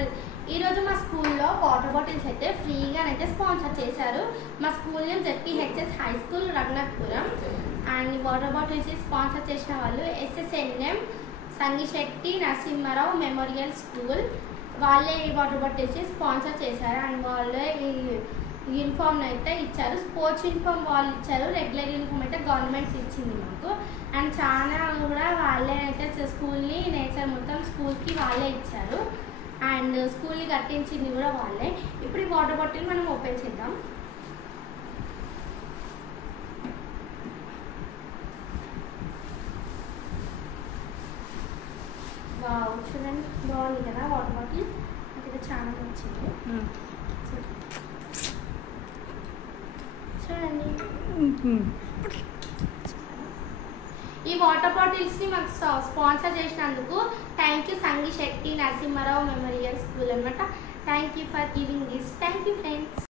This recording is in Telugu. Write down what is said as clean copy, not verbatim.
ఛానల్. ఈరోజు మా స్కూల్లో వాటర్ బాటిల్స్ అయితే ఫ్రీగా అయితే స్పాన్సర్ చేశారు. మా school name ZPHS high school Raghunathapuram. And water bottles sponsor చేసిన వాళ్ళు SSNM Sangishetti Narasimharao memorial school. వాళ్ళే ఈ వాటర్ బాటిల్స్ స్పాన్సర్ చేశారు. అండ్ వాళ్ళే ఈ యూనిఫామ్ అయితే ఇచ్చారు. స్పోర్ట్స్ యూనిఫామ్ వాళ్ళు ఇచ్చారు. రెగ్యులర్ యూనిఫామ్ అయితే గవర్నమెంట్ ఇచ్చింది మాకు. అండ్ చాలా కూడా వాళ్ళే అయితే స్కూల్ని నేచర్ మొత్తం స్కూల్కి వాళ్ళే ఇచ్చారు. అండ్ స్కూల్ని కట్టించింది కూడా వాళ్ళే. ఇప్పుడు ఈ వాటర్ బాటిల్ మనం ఓపెన్ చేద్దాం. వావ్, చూడండి బాగుంది కదా వాటర్ బాటిల్. నాకు చాలా నచ్చింది. చూడండి, ఈ వాటర్ బాటిల్స్ని మాకు స్పాన్సర్ చేసినందుకు thank you Sangisetti Narasimharao memorial school అనమాట. Thank you for giving this. Thank you friends.